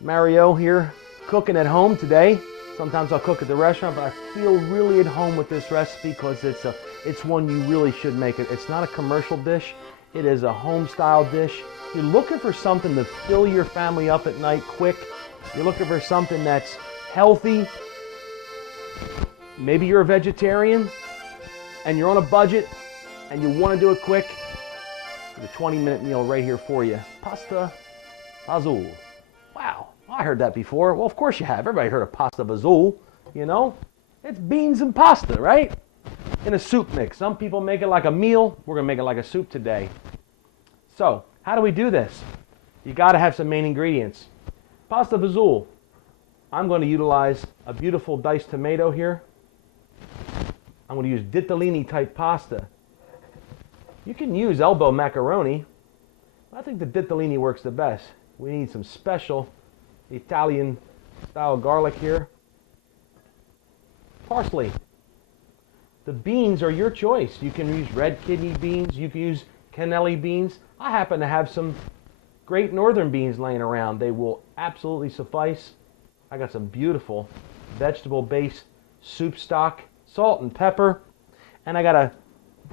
Mario here, cooking at home today. Sometimes I'll cook at the restaurant, but I feel really at home with this recipe because it's one you really should make. It's not a commercial dish. It is a home-style dish. You're looking for something to fill your family up at night quick. You're looking for something that's healthy. Maybe you're a vegetarian and you're on a budget and you want to do it quick. There's a 20-minute meal right here for you. Pasta Fazool. Wow, I heard that before. Well, of course you have. Everybody heard of pasta Fazool, you know? It's beans and pasta, right? In a soup mix. Some people make it like a meal. We're going to make it like a soup today. So, how do we do this? You got to have some main ingredients. Pasta Fazool. I'm going to utilize a beautiful diced tomato here. I'm going to use ditalini type pasta. You can use elbow macaroni. I think the ditalini works the best. We need some special Italian style garlic here. Parsley. The beans are your choice. You can use red kidney beans. You can use cannelli beans. I happen to have some great northern beans laying around. They will absolutely suffice. I got some beautiful vegetable-based soup stock, salt and pepper, and I got a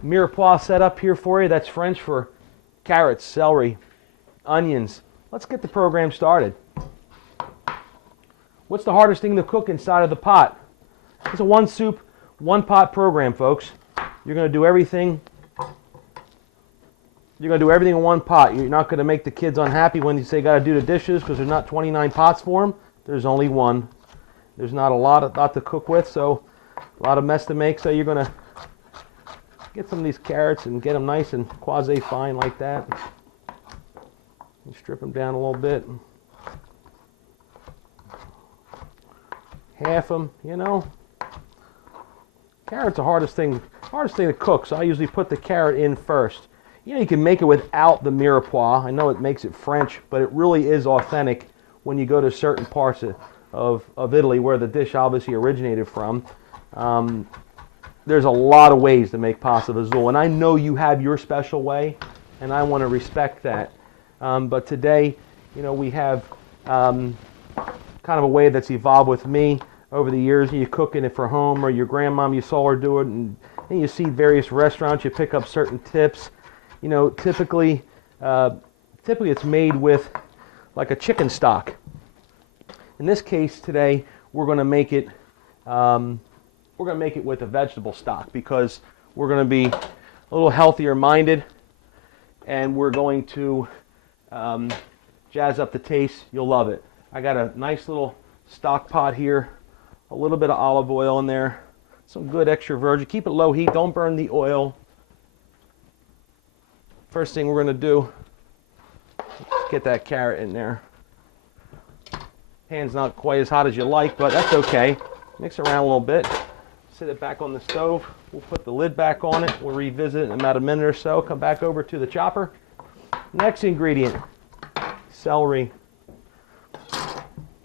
mirepoix set up here for you. That's French for carrots, celery, onions. Let's get the program started. What's the hardest thing to cook inside of the pot? It's a one soup, one pot program, folks. You're going to do everything. You're going to do everything in one pot. You're not going to make the kids unhappy when you say got to do the dishes because there's not 29 pots for them. There's only one. There's not a lot to cook with, so a lot of mess to make. So you're going to get some of these carrots and get them nice and quasi-fine like that. And strip them down a little bit. Half them, you know. Carrot's the hardest thing to cook, so I usually put the carrot in first. You know, you can make it without the mirepoix. I know it makes it French, but it really is authentic when you go to certain parts of Italy where the dish obviously originated from. There's a lot of ways to make pasta Fazool, and I know you have your special way, and I want to respect that. But today, you know, we have kind of a way that's evolved with me over the years. You're cooking it for home, or your grandmom, you saw her do it, and you see various restaurants, you pick up certain tips. You know, typically it's made with like a chicken stock. In this case today, we're going to make it with a vegetable stock because we're going to be a little healthier minded, and we're going to jazz up the taste. You'll love it. I got a nice little stock pot here, a little bit of olive oil in there, some good extra virgin. Keep it low heat, don't burn the oil. First thing we're going to do is get that carrot in there. Pan's not quite as hot as you like, but that's okay. Mix it around a little bit. Sit it back on the stove. We'll put the lid back on it. We'll revisit it in about a minute or so. Come back over to the chopper. Next ingredient, celery.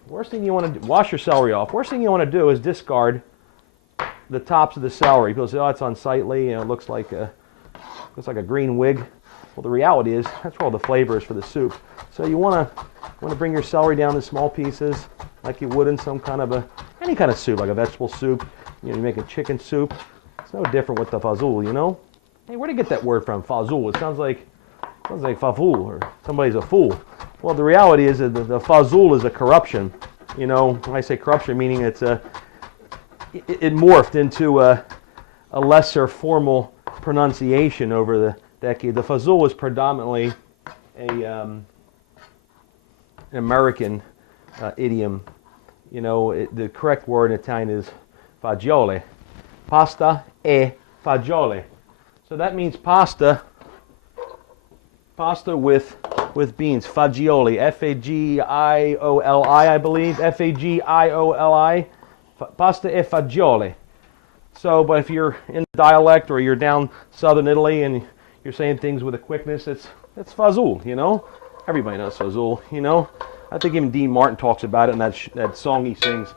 Worst thing you want to do, wash your celery off. Worst thing you want to do is discard the tops of the celery because it's unsightly. You know, it looks like a green wig. Well, the reality is that's where all the flavor is for the soup. So you want to bring your celery down in small pieces, like you would in some kind of any kind of soup, like a vegetable soup. You know, you make a chicken soup. It's no different with the Fazool, you know. Hey, where did you get that word from? Fazool. It sounds like Fazool or somebody's a fool. Well, the reality is that the Fazool is a corruption. You know, when I say corruption, meaning it morphed into a lesser formal pronunciation over the decade. The Fazool was predominantly an American idiom. You know, the correct word in Italian is fagioli. Pasta e fagioli. So that means pasta with beans. Fagioli. F-A-G-I-O-L-I, I believe. F-A-G-I-O-L-I. Pasta e fagioli. So, but if you're in dialect or you're down southern Italy and you're saying things with a quickness, it's Fazool, you know? Everybody knows Fazool, you know? I think even Dean Martin talks about it in that song he sings,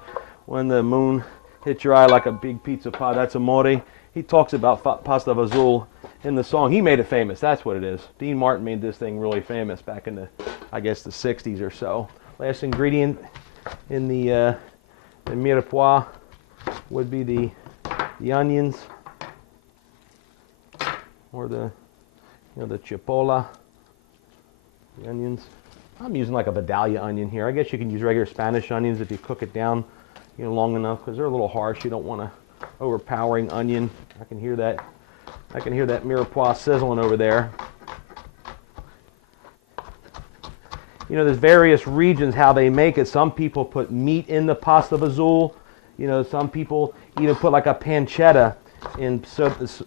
When the Moon Hits Your Eye Like a Big Pizza Pie, That's Amore. He talks about pasta Fazool in the song. He made it famous, that's what it is. Dean Martin made this thing really famous back in the, I guess, the 60s or so. last ingredient in the mirepoix would be the onions, or the chipotle, the onions. I'm using like a Vidalia onion here. I guess you can use regular Spanish onions if you cook it down, long enough, because they're a little harsh. You don't want a overpowering onion. I can hear that mirepoix sizzling over there. There's various regions how they make it. Some people put meat in the pasta fazool. Some people even put like a pancetta in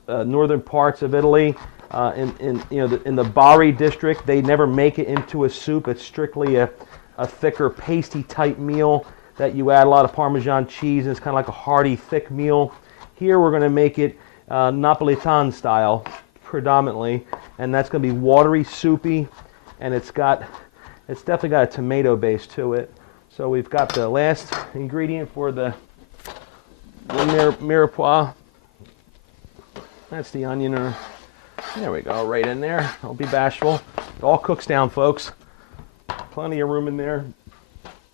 northern parts of Italy. In the Bari district, they never make it into a soup. It's strictly a thicker, pasty type meal that you add a lot of Parmesan cheese, and it's kind of like a hearty, thick meal. Here we're going to make it Napolitan style, predominantly, and that's going to be watery, soupy, and it's definitely got a tomato base to it. So we've got the last ingredient for the mirepoix. That's the onion. There we go, right in there. Don't be bashful. It all cooks down, folks. Plenty of room in there.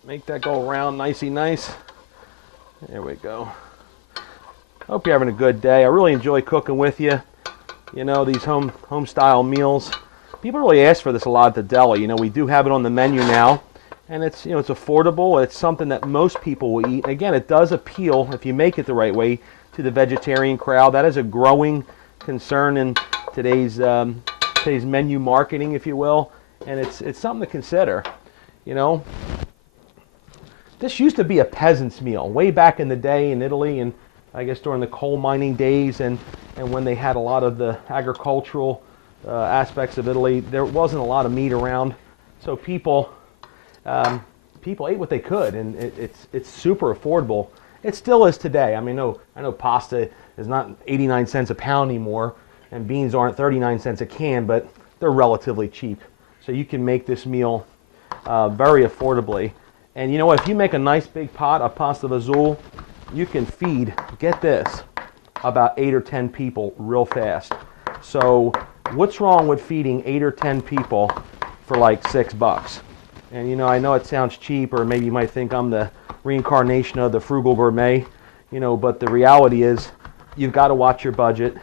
Make that go around nicey nice. There we go. Hope you're having a good day. I really enjoy cooking with you. These home style meals. People really ask for this a lot at the deli. We do have it on the menu now, and it's it's affordable. It's something that most people will eat. And again, it does appeal, if you make it the right way, to the vegetarian crowd. That is a growing concern in today's menu marketing, if you will, and it's something to consider. This used to be a peasant's meal way back in the day in Italy, and I guess during the coal mining days, and when they had a lot of the agricultural aspects of Italy, there wasn't a lot of meat around, so people ate what they could, and it's super affordable. It still is today. I know pasta is not 89 cents a pound anymore, and beans aren't 39 cents a can, but they're relatively cheap. So you can make this meal very affordably. And you know what? If you make a nice big pot of pasta fazool, you can feed, get this, about 8 or 10 people real fast. So what's wrong with feeding 8 or 10 people for like $6? And I know it sounds cheap, or maybe you might think I'm the reincarnation of the frugal gourmet, but the reality is you've got to watch your budget.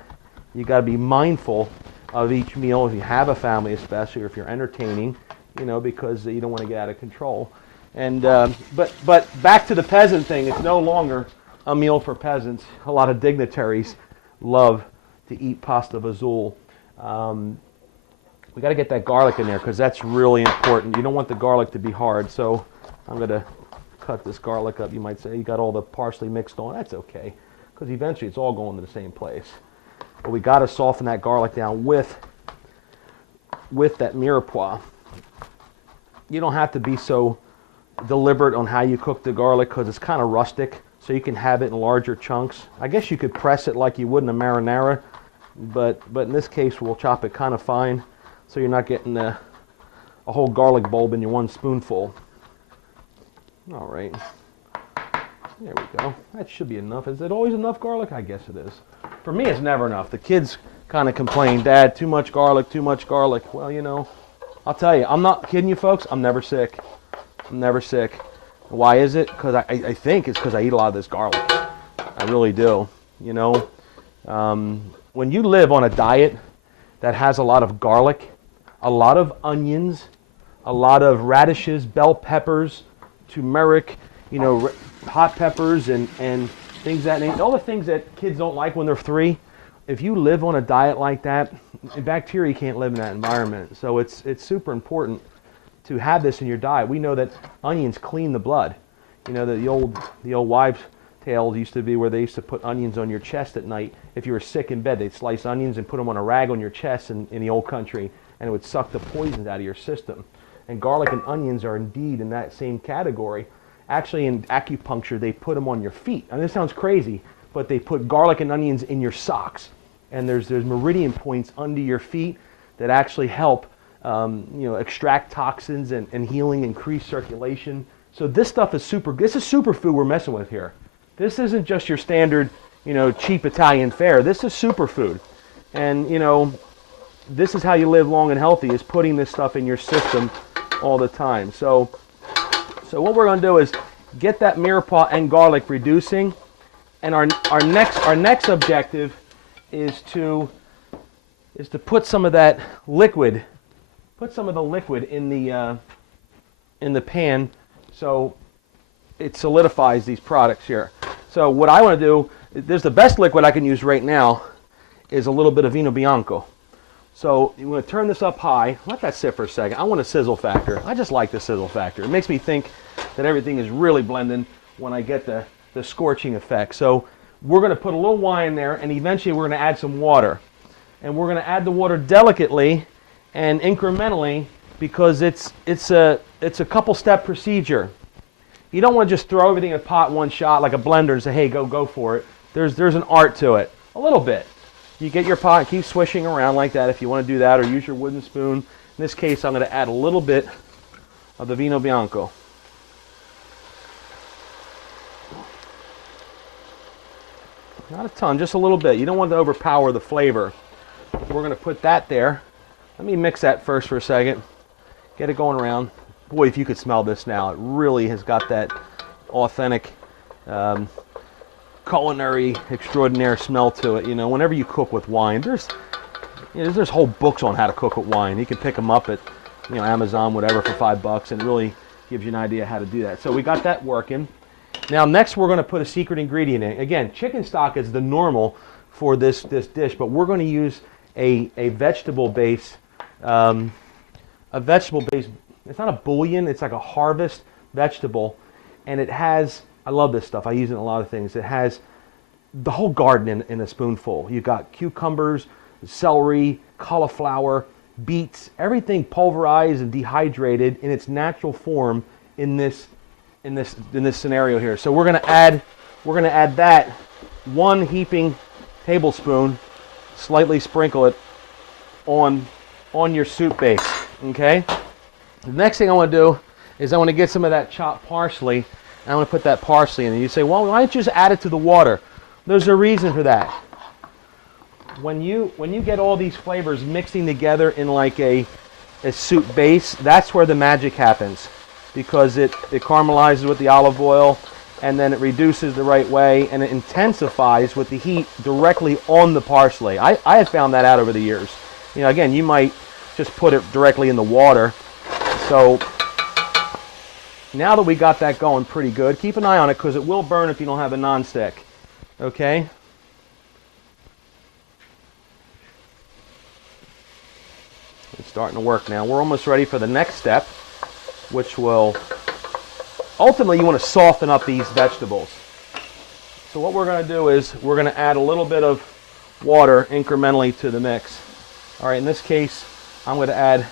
You've got to be mindful of each meal if you have a family, especially, or if you're entertaining, because you don't want to get out of control. And but back to the peasant thing, it's no longer a meal for peasants. A lot of dignitaries love to eat pasta fazool. We got to get that garlic in there, because that's really important. You don't want the garlic to be hard, so I'm going to cut this garlic up. You might say you got all the parsley mixed on. That's okay, because eventually it's all going to the same place. But we got to soften that garlic down with that mirepoix. You don't have to be so deliberate on how you cook the garlic, because it's kind of rustic, so you can have it in larger chunks. I guess you could press it like you would in a marinara, but in this case we'll chop it kind of fine, so you're not getting a whole garlic bulb in your one spoonful. All right, there we go. That should be enough. Is it always enough garlic? I guess it is. For me, it's never enough. The kids kind of complain, Dad, too much garlic, too much garlic. Well, I'll tell you, I'm not kidding you, folks. I'm never sick. I'm never sick. Why is it? Because I think it's because I eat a lot of this garlic. I really do. When you live on a diet that has a lot of garlic, a lot of onions, a lot of radishes, bell peppers, turmeric, hot peppers, and things that nature, all the things that kids don't like when they're 3. If you live on a diet like that, bacteria can't live in that environment. So it's super important to have this in your diet. We know that onions clean the blood. The old wives' tales used to be where they used to put onions on your chest at night. If you were sick in bed, they'd slice onions and put them on a rag on your chest in the old country, and it would suck the poisons out of your system. And garlic and onions are indeed in that same category. Actually, in acupuncture, they put them on your feet. And this sounds crazy, but they put garlic and onions in your socks. And there's meridian points under your feet that actually help extract toxins and healing, increase circulation. So this stuff is this is superfood we're messing with here. This isn't just your standard, cheap Italian fare. This is superfood. And, this is how you live long and healthy, is putting this stuff in your system all the time. So So what we're going to do is get that mirepoix and garlic reducing, and our next objective is to put some of that liquid, put some of the liquid in the pan, so it solidifies these products here. So what I want to do, there's the best liquid I can use right now is a little bit of vino bianco. So you want to turn this up high, let that sit for a second. I want a sizzle factor. I just like the sizzle factor. It makes me think that everything is really blending when I get the scorching effect. So we're going to put a little wine there, and eventually we're going to add some water. And we're going to add the water delicately and incrementally, because it's a couple step procedure. You don't want to just throw everything in a pot one shot like a blender and say, hey, go for it. There's an art to it, a little bit. You get your pot and keep swishing around like that if you want to do that, or use your wooden spoon. In this case, I'm going to add a little bit of the vino bianco. Not a ton, just a little bit. You don't want to overpower the flavor. We're going to put that there. Let me mix that first for a second. Get it going around. Boy, if you could smell this now, it really has got that authentic culinary extraordinaire smell to it. You know, whenever you cook with wine, there's whole books on how to cook with wine. You can pick them up at Amazon, whatever, for $5, and it really gives you an idea how to do that. So we got that working. Now next we're going to put a secret ingredient in. Again, chicken stock is the normal for this dish, but we're going to use a vegetable base. A vegetable base. It's not a bouillon. It's like a harvest vegetable, and it has. I love this stuff. I use it in a lot of things. It has the whole garden in a spoonful. You've got cucumbers, celery, cauliflower, beets, everything pulverized and dehydrated in its natural form in this scenario here. So we're going to add that 1 heaping tablespoon, slightly sprinkle it on your soup base. Okay? The next thing I want to do is I want to get some of that chopped parsley, and I want to put that parsley in. And you say, well, why don't you just add it to the water? There's a reason for that. When you get all these flavors mixing together in like a soup base, that's where the magic happens, because it caramelizes with the olive oil, and then it reduces the right way, and it intensifies with the heat directly on the parsley. I have found that out over the years. Again, you might just put it directly in the water. So now that we got that going pretty good, keep an eye on it because it will burn if you don't have a nonstick. Okay? It's starting to work now. We're almost ready for the next step, which will ultimately, you want to soften up these vegetables. So what we're going to do is we're going to add a little bit of water incrementally to the mix. All right, in this case, I'm going to add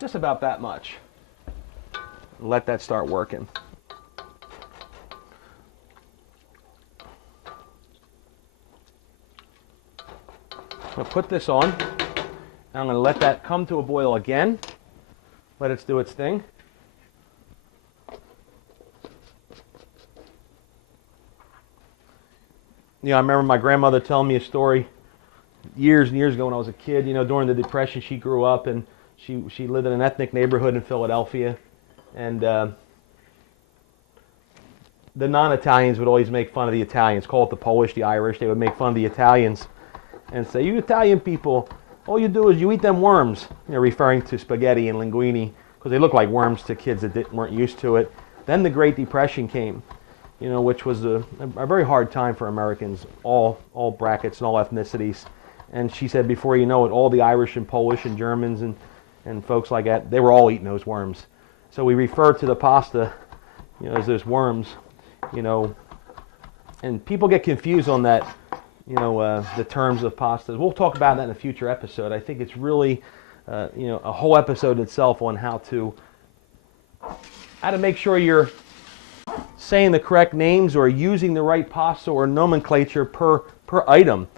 just about that much. Let that start working. I'm going to put this on, and I'm going to let that come to a boil again. Let it do its thing. I remember my grandmother telling me a story years and years ago when I was a kid. During the Depression, she grew up, and she lived in an ethnic neighborhood in Philadelphia, and the non-Italians would always make fun of the Italians, call it the Polish, the Irish. They would make fun of the Italians and say, you Italian people, all you do is you eat them worms, referring to spaghetti and linguine, because they look like worms to kids that weren't used to it. Then the Great Depression came, which was a very hard time for Americans, all brackets and all ethnicities. And she said, before you know it, all the Irish and Polish and Germans and folks like that, they were all eating those worms. So we refer to the pasta, as those worms, and people get confused on that, the terms of pastas. We'll talk about that in a future episode. I think it's really, a whole episode itself on how to make sure you're saying the correct names or using the right pasta or nomenclature per item.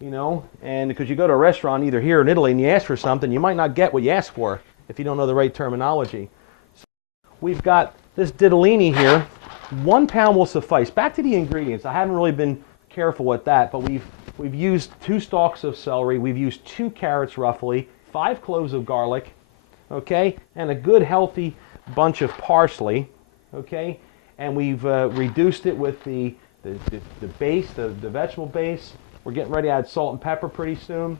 And because you go to a restaurant either here or in Italy and you ask for something, you might not get what you ask for if you don't know the right terminology. So we've got this ditalini here. 1 pound will suffice. Back to the ingredients. I haven't really been careful with that, but we've used 2 stalks of celery. We've used 2 carrots roughly, 5 cloves of garlic, okay, and a good healthy bunch of parsley, okay, and we've reduced it with the base, the vegetable base. We're getting ready to add salt and pepper pretty soon,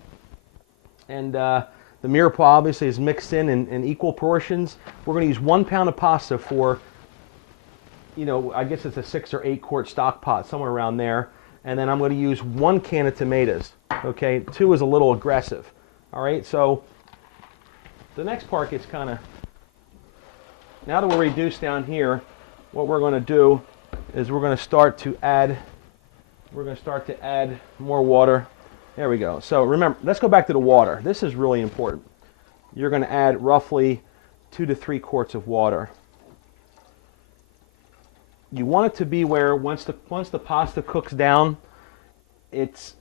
and the mirepoix obviously is mixed in equal portions. We're going to use 1 pound of pasta for, I guess it's a 6 or 8 quart stock pot, somewhere around there. And then I'm going to use 1 can of tomatoes. Okay, 2 is a little aggressive. All right, so the next part gets kind of, now that we're reduced down here, what we're going to do is we're going to start to add more water. There we go. So remember, let's go back to the water. This is really important. You're going to add roughly 2 to 3 quarts of water. You want it to be where once the pasta cooks down, it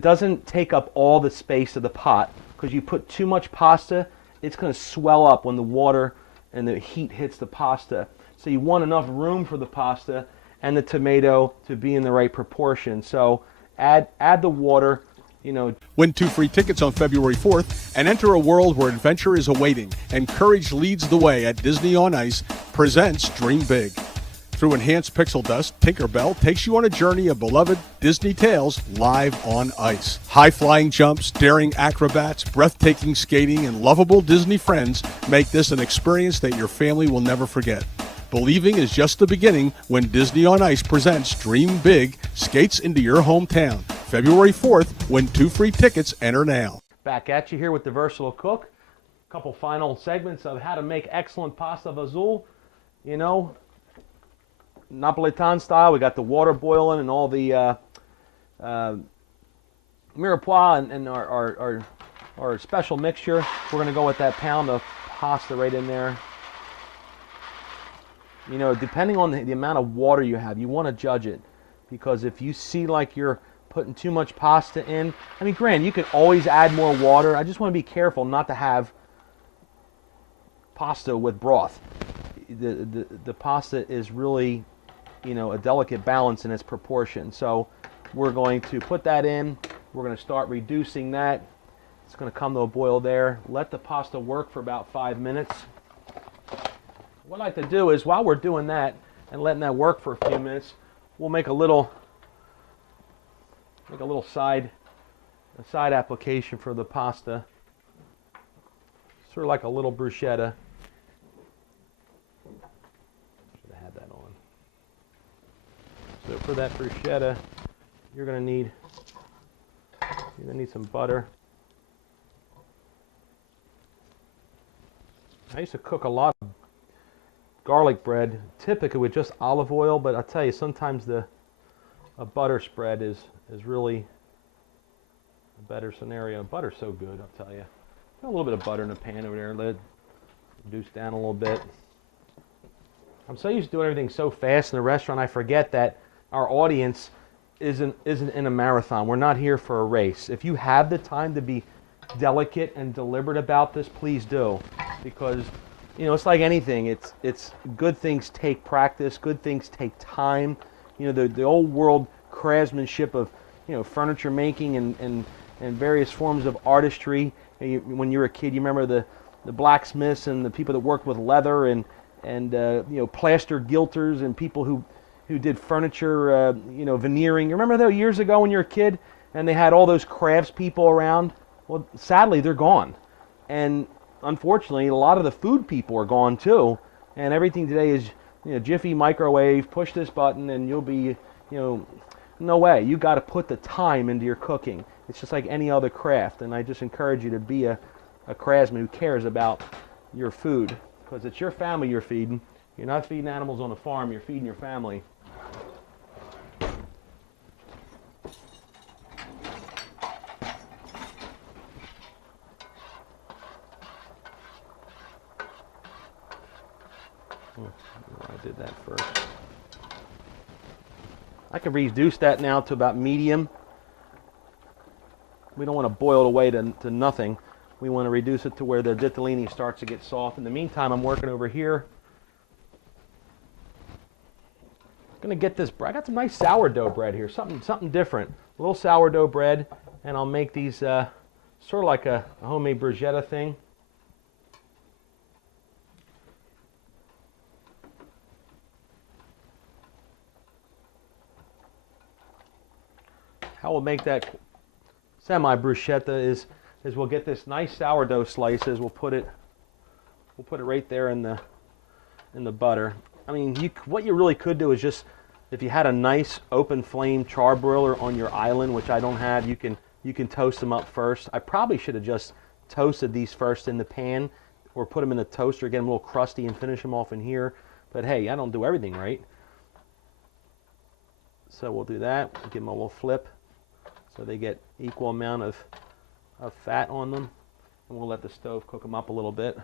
doesn't take up all the space of the pot, because you put too much pasta, it's going to swell up when the water and the heat hits the pasta. So you want enough room for the pasta and the tomato to be in the right proportion. So add the water. Win 2 free tickets on February 4th and enter a world where adventure is awaiting and courage leads the way at Disney on Ice presents Dream Big. Through enhanced pixel dust, Tinkerbell takes you on a journey of beloved Disney tales live on ice. High-flying jumps, daring acrobats, breathtaking skating, and lovable Disney friends make this an experience that your family will never forget. Believing is just the beginning when Disney on Ice presents Dream Big, skates into your hometown. February 4th, win 2 free tickets, enter now. Back at you here with the Versatile Cook. A couple final segments of how to make excellent pasta Fazool. Napolitan style. We got the water boiling and all the mirepoix and our special mixture. We're going to go with that pound of pasta right in there. Depending on the amount of water you have, you want to judge it, because if you see like you're putting too much pasta in, granted, you can always add more water. I just want to be careful not to have pasta with broth. The pasta is really, a delicate balance in its proportion. So we're going to put that in. We're going to start reducing that. It's going to come to a boil there. Let the pasta work for about 5 minutes. What I like to do is, while we're doing that and letting that work for a few minutes, we'll make a little side application for the pasta. Sort of like a little bruschetta. Should have had that on. So for that bruschetta, you're going to need some butter. I used to cook a lot of garlic bread, typically with just olive oil, but I'll tell you, sometimes a butter spread is really a better scenario. Butter's so good, I'll tell you. Got a little bit of butter in the pan over there, lid reduce down a little bit. I'm so used to doing everything so fast in the restaurant, I forget that our audience isn't in a marathon. We're not here for a race. If you have the time to be delicate and deliberate about this, please do, because it's like anything. It's good things take practice. Good things take time. The old world craftsmanship of furniture making and various forms of artistry. When you were a kid, you remember the blacksmiths and the people that worked with leather and plaster gilters and people who did furniture, veneering. You remember those years ago when you were a kid and they had all those crafts people around? Well, sadly, they're gone. And unfortunately, a lot of the food people are gone too. And everything today is, jiffy, microwave, push this button and you'll be, no way. You got to put the time into your cooking. It's just like any other craft. And I just encourage you to be a craftsman who cares about your food, because it's your family you're feeding. You're not feeding animals on a farm, you're feeding your family. I did that first. I can reduce that now to about medium. We don't want to boil it away to nothing. We want to reduce it to where the ditalini starts to get soft. In the meantime, I'm working over here. I'm going to get this bread. I got some nice sourdough bread here, something different. A little sourdough bread, and I'll make these sort of like a homemade bruschetta thing. how we'll make that semi-bruschetta is we'll get this nice sourdough slices. We'll put it right there in the butter. I mean, what you really could do is just, if you had a nice open flame charbroiler on your island, which I don't have, you can toast them up first. I probably should have just toasted these first in the pan, or put them in the toaster, get them a little crusty and finish them off in here. But hey, I don't do everything right. So we'll do that, give them a little flip so they get equal amount of fat on them. And we'll let the stove cook them up a little bit.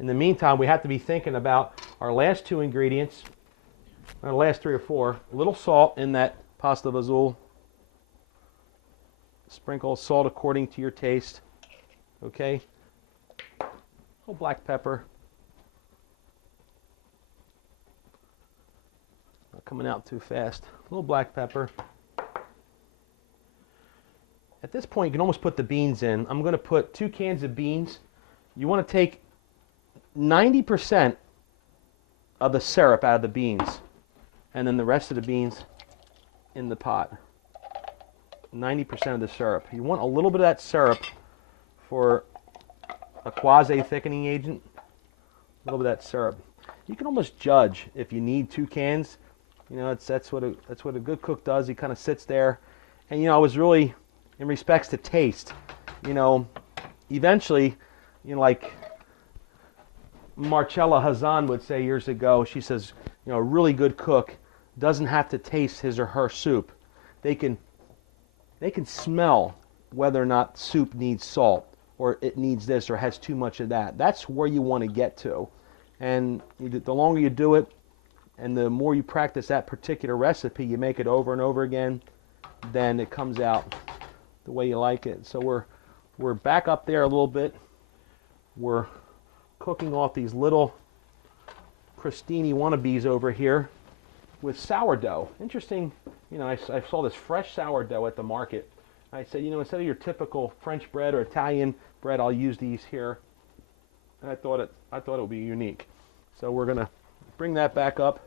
In the meantime, we have to be thinking about our last two ingredients, our last 3 or 4. A little salt in that pasta Fazool. Sprinkle salt according to your taste. Okay. A little black pepper. Not coming out too fast. A little black pepper. At this point, you can almost put the beans in. I'm going to put 2 cans of beans. You want to take 90% of the syrup out of the beans, and then the rest of the beans in the pot. 90% of the syrup. You want a little bit of that syrup for a quasi-thickening agent. A little bit of that syrup. You can almost judge if you need 2 cans. You know, that's what a good cook does. He kind of sits there, and you know, I was really, in respects to taste, you know, eventually, you know, like Marcella Hazan would say years ago, she says, you know, a really good cook doesn't have to taste his or her soup. They can smell whether or not soup needs salt, or it needs this, or has too much of that. That's where you want to get to. And the longer you do it, and the more you practice that particular recipe, you make it over and over again, then it comes out the way you like it. So we're back up there a little bit. We're cooking off these little crostini wannabes over here with sourdough. Interesting, you know, I saw this fresh sourdough at the market. I said, you know, instead of your typical French bread or Italian bread, I'll use these here. And I thought it would be unique. So we're gonna bring that back up.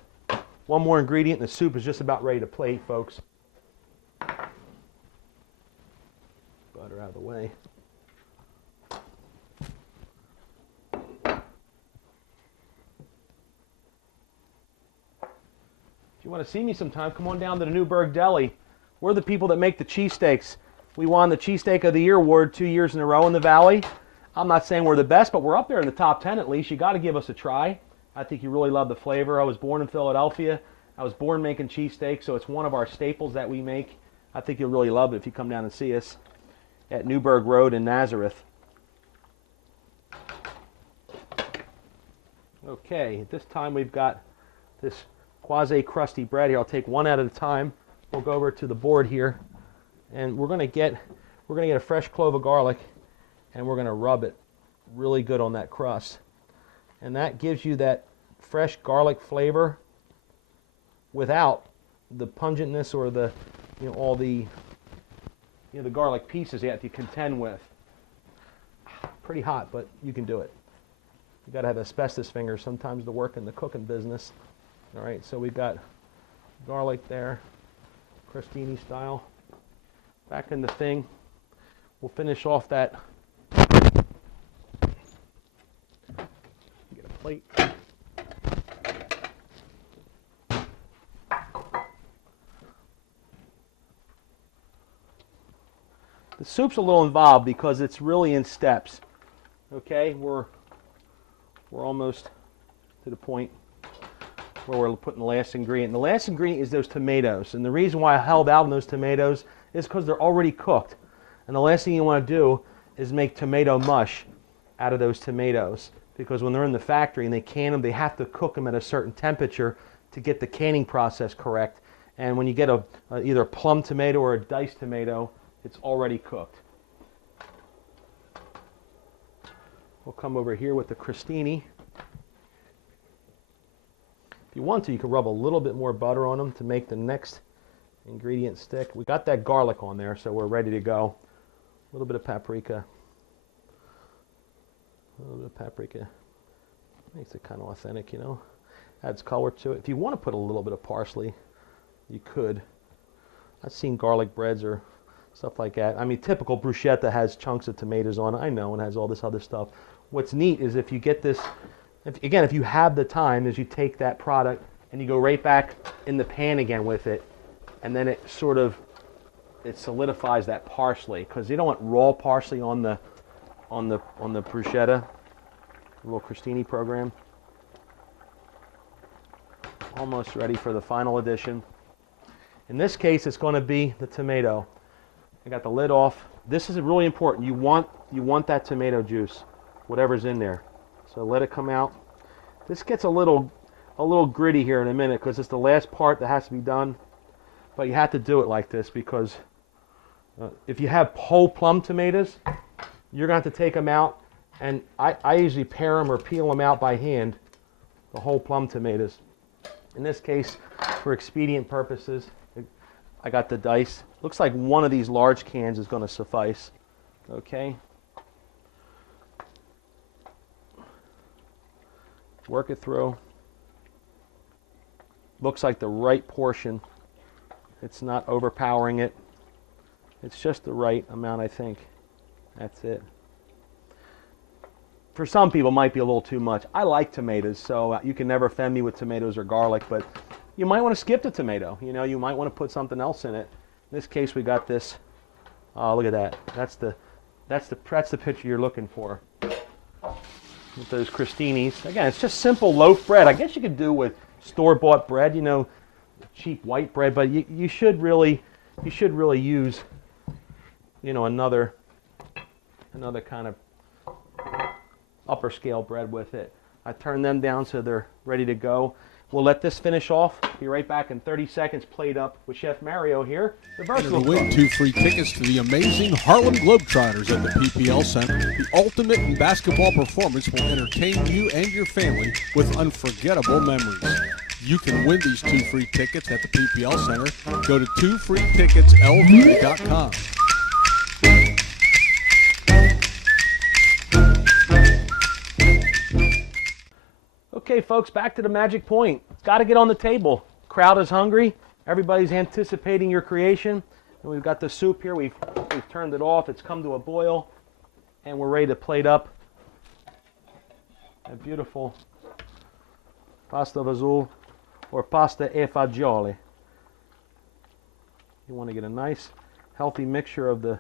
One more ingredient, and the soup is just about ready to plate, folks. Butter out of the way. If you want to see me sometime, come on down to the Newburg Deli. We're the people that make the cheesesteaks. We won the Cheesesteak of the Year award 2 years in a row in the Valley. I'm not saying we're the best, but we're up there in the top 10 at least. You got to give us a try. I think you really love the flavor. I was born in Philadelphia. I was born making cheesesteaks, so it's one of our staples that we make. I think you'll really love it if you come down and see us at Newburg Road in Nazareth. Okay, at this time we've got this quasi-crusty bread here. I'll take one at a time. We'll go over to the board here, and we're gonna get a fresh clove of garlic, and we're gonna rub it really good on that crust, and that gives you that fresh garlic flavor without the pungentness or the, you know, all the, you know, the garlic pieces you have to contend with. Pretty hot, but you can do it. You got to have asbestos fingers sometimes to work in the cooking business. All right, so we've got garlic there, crostini style. Back in the thing. We'll finish off that. Get a plate. The soup's a little involved because it's really in steps. Okay, we're almost to the point where we're putting the last ingredient. The last ingredient is those tomatoes, and the reason why I held out on those tomatoes is because they're already cooked. And the last thing you want to do is make tomato mush out of those tomatoes, because when they're in the factory and they can them, they have to cook them at a certain temperature to get the canning process correct. And when you get either a plum tomato or a diced tomato, it's already cooked. We'll come over here with the crostini. If you want to, you can rub a little bit more butter on them to make the next ingredient stick. We got that garlic on there, so we're ready to go. A little bit of paprika. A little bit of paprika. Makes it kind of authentic, you know. Adds color to it. If you want to put a little bit of parsley, you could. I've seen garlic breads or stuff like that. I mean, typical bruschetta has chunks of tomatoes on it, I know, and has all this other stuff. What's neat is if you get this, if you have the time, is you take that product and you go right back in the pan again with it, and then it solidifies that parsley, because you don't want raw parsley on the bruschetta, the little crostini program. Almost ready for the final addition. In this case, it's going to be the tomato. I got the lid off. This is really important. You want that tomato juice, whatever's in there. So let it come out. This gets a little gritty here in a minute because it's the last part that has to be done. But you have to do it like this because if you have whole plum tomatoes, you're going to have to take them out. And I usually pare them or peel them out by hand, the whole plum tomatoes. In this case, for expedient purposes, I got the dice. Looks like one of these large cans is going to suffice. Okay. Work it through. Looks like the right portion. It's not overpowering it. It's just the right amount, I think. That's it. For some people, it might be a little too much. I like tomatoes, so you can never offend me with tomatoes or garlic, but you might want to skip the tomato. You know, you might want to put something else in it. In this case, we got this. Oh, look at that. That's the picture you're looking for. With those crostinis. Again, it's just simple loaf bread. I guess you could do with store-bought bread, you know, cheap white bread, but you should really use, you know, another kind of upper scale bread with it. I turn them down so they're ready to go. We'll let this finish off. Be right back in 30 seconds. Plate up with Chef Mario here. The To win 2 free tickets to the amazing Harlem Globetrotters at the PPL Center. The ultimate in basketball performance will entertain you and your family with unforgettable memories. You can win these 2 free tickets at the PPL Center. Go to 2freeticketslv.com. Okay, folks, back to the magic point. Got to get on the table. Crowd is hungry. Everybody's anticipating your creation. And we've got the soup here. We've turned it off. It's come to a boil. And we're ready to plate up a beautiful pasta Fazool or pasta e fagioli. You want to get a nice, healthy mixture of the,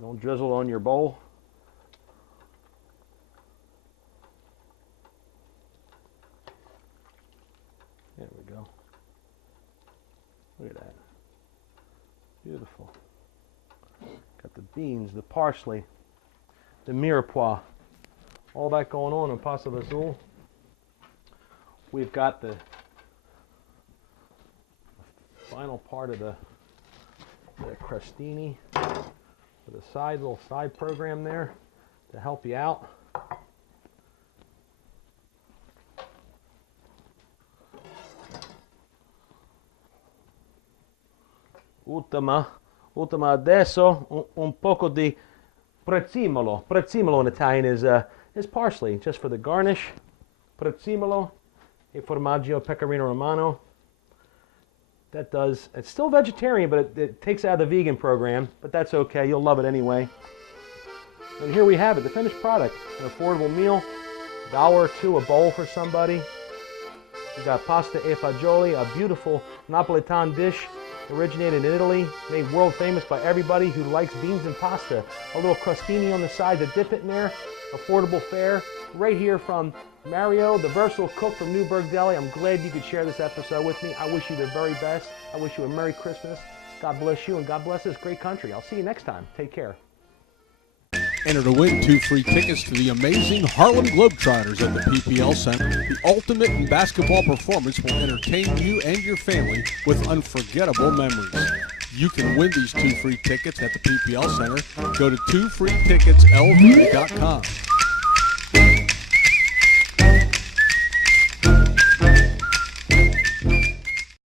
don't drizzle on your bowl. There we go. Look at that. Beautiful. Got the beans, the parsley, the mirepoix, all that going on in pasta Fazool. We've got the final part of the crostini with a little side program there to help you out. Ultima adesso un poco di prezzemolo. Prezzemolo in Italian is parsley, just for the garnish. Prezzemolo e formaggio pecorino romano. That does, it's still vegetarian, but it takes out the vegan program, but that's okay, you'll love it anyway. And here we have it, the finished product. An affordable meal, $1 or $2 a bowl for somebody. We got pasta e fagioli, a beautiful Napolitan dish. Originated in Italy, made world famous by everybody who likes beans and pasta. A little crostini on the side to dip it in there. Affordable fare. Right here from Mario, the versatile cook from Newburg Deli. I'm glad you could share this episode with me. I wish you the very best. I wish you a Merry Christmas. God bless you and God bless this great country. I'll see you next time. Take care. Enter to win 2 free tickets to the amazing Harlem Globetrotters at the PPL Center. The ultimate in basketball performance will entertain you and your family with unforgettable memories. You can win these 2 free tickets at the PPL Center. Go to 2freeticketslv.com.